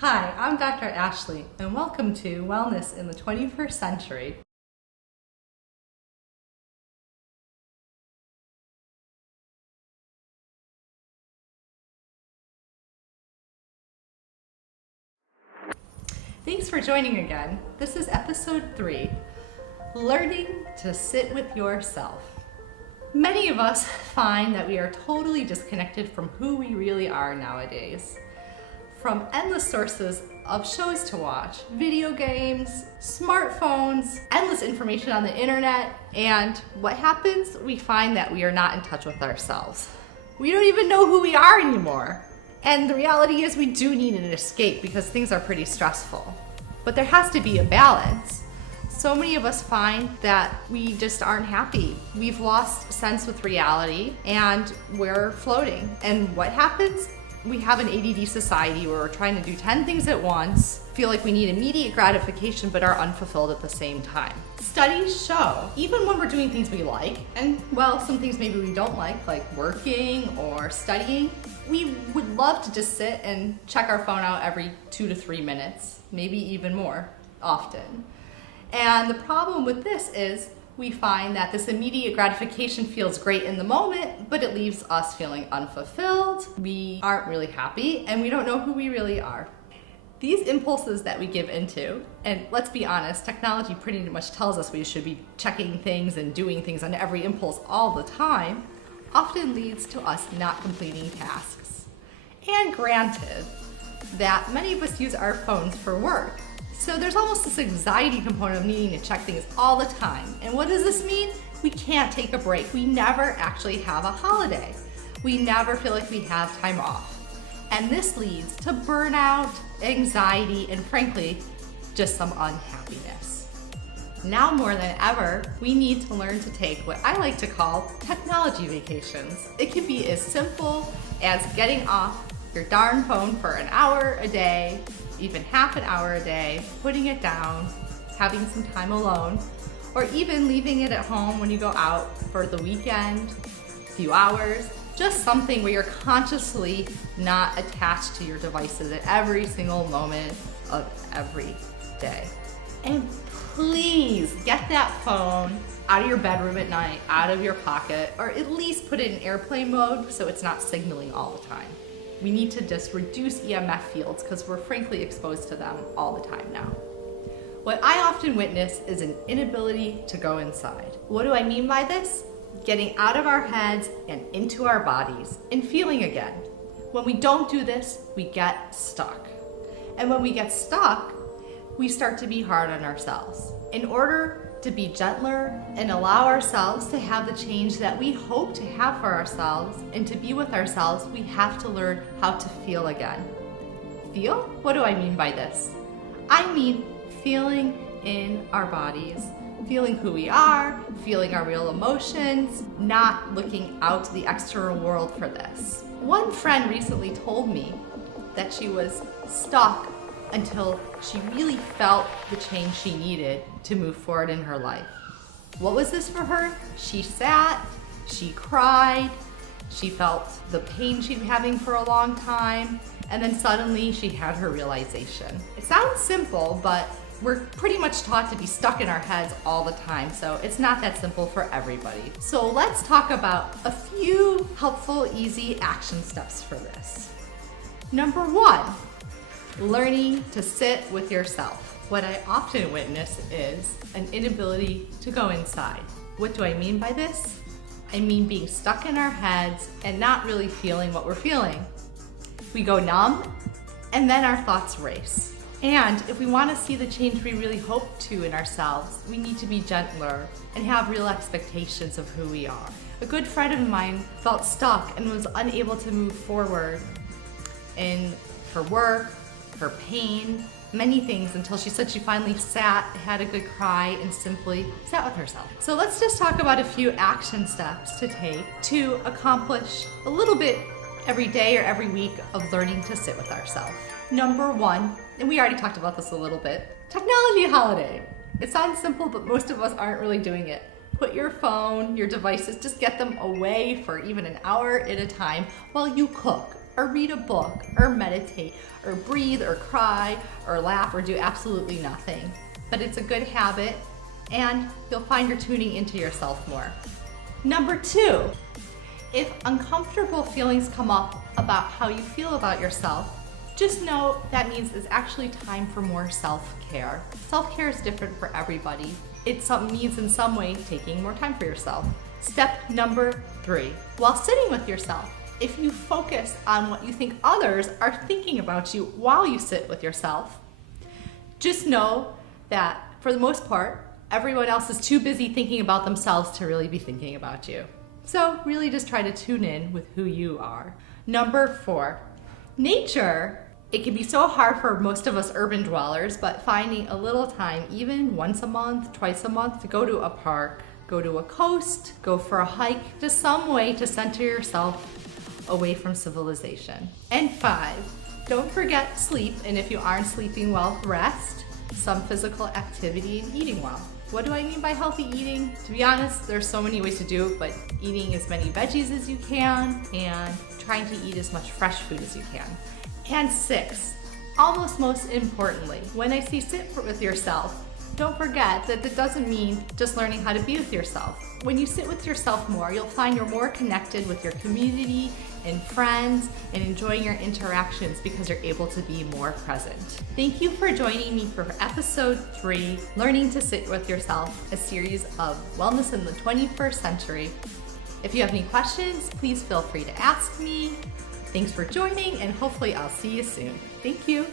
Hi, I'm Dr. Ashley, and welcome to Wellness in the 21st Century. Thanks for joining again. This is episode 3, Learning to Sit with Yourself. Many of us find that we are totally disconnected from who we really are nowadays. From endless sources of shows to watch, video games, smartphones, endless information on the internet, and what happens? We find that we are not in touch with ourselves. We don't even know who we are anymore. And the reality is we do need an escape because things are pretty stressful. But there has to be a balance. So many of us find that we just aren't happy. We've lost sense with reality and we're floating. And what happens? We have an ADD society where we're trying to do 10 things at once, feel like we need immediate gratification but are unfulfilled at the same time. Studies show, even when we're doing things we like, and well, some things maybe we don't like working or studying, we would love to just sit and check our phone out every 2 to 3 minutes, maybe even more often. And the problem with this is we find that this immediate gratification feels great in the moment, but it leaves us feeling unfulfilled. We aren't really happy, and we don't know who we really are. These impulses that we give into, and let's be honest, technology pretty much tells us we should be checking things and doing things on every impulse all the time, often leads to us not completing tasks. And granted that many of us use our phones for work, so there's almost this anxiety component of needing to check things all the time. And what does this mean? We can't take a break. We never actually have a holiday. We never feel like we have time off. And this leads to burnout, anxiety, and frankly, just some unhappiness. Now more than ever, we need to learn to take what I like to call technology vacations. It can be as simple as getting off your darn phone for an hour a day, even half an hour a day, putting it down, having some time alone, or even leaving it at home when you go out for the weekend, a few hours, just something where you're consciously not attached to your devices at every single moment of every day. And please get that phone out of your bedroom at night, out of your pocket, or at least put it in airplane mode so it's not signaling all the time. We need to just reduce EMF fields because we're frankly exposed to them all the time now. What I often witness is an inability to go inside. What do I mean by this? Getting out of our heads and into our bodies and feeling again. When we don't do this, we get stuck. And when we get stuck, we start to be hard on ourselves. In order to be gentler and allow ourselves to have the change that we hope to have for ourselves and to be with ourselves, we have to learn how to feel again. Feel? What do I mean by this? I mean feeling in our bodies, feeling who we are, feeling our real emotions, not looking out to the external world for this. One friend recently told me that she was stuck until she really felt the change she needed to move forward in her life. What was this for her? She sat, she cried, she felt the pain she'd been having for a long time, and then suddenly she had her realization. It sounds simple, but we're pretty much taught to be stuck in our heads all the time, so it's not that simple for everybody. So let's talk about a few helpful, easy action steps for this. Number 1, learning to sit with yourself. What I often witness is an inability to go inside. What do I mean by this? I mean being stuck in our heads and not really feeling what we're feeling. We go numb, and then our thoughts race. And if we want to see the change we really hope to in ourselves, we need to be gentler and have real expectations of who we are. A good friend of mine felt stuck and was unable to move forward in her work, her pain, many things, until she said she finally sat, had a good cry, and simply sat with herself. So let's just talk about a few action steps to take to accomplish a little bit every day or every week of learning to sit with ourselves. Number 1, and we already talked about this a little bit, technology holiday. It sounds simple, but most of us aren't really doing it. Put your phone, your devices, just get them away for even an hour at a time while you cook, or read a book, or meditate, or breathe, or cry, or laugh, or do absolutely nothing. But it's a good habit, and you'll find you're tuning into yourself more. Number 2, if uncomfortable feelings come up about how you feel about yourself, just know that means it's actually time for more self-care. Self-care is different for everybody. It means in some way taking more time for yourself. Step number 3, while sitting with yourself, if you focus on what you think others are thinking about you while you sit with yourself, just know that for the most part, everyone else is too busy thinking about themselves to really be thinking about you. So really just try to tune in with who you are. Number 4, nature. It can be so hard for most of us urban dwellers, but finding a little time, even once a month, twice a month, to go to a park, go to a coast, go for a hike, just some way to center yourself away from civilization. And 5, don't forget sleep, and if you aren't sleeping well, rest, some physical activity, and eating well. What do I mean by healthy eating? To be honest, there's so many ways to do it, but eating as many veggies as you can and trying to eat as much fresh food as you can. And 6, almost most importantly, when I say sit with yourself, don't forget that that doesn't mean just learning how to be with yourself. When you sit with yourself more, you'll find you're more connected with your community and friends and enjoying your interactions because you're able to be more present. Thank you for joining me for episode 3, Learning to Sit with Yourself, a series of wellness in the 21st century. If you have any questions, please feel free to ask me. Thanks for joining, and hopefully I'll see you soon. Thank you.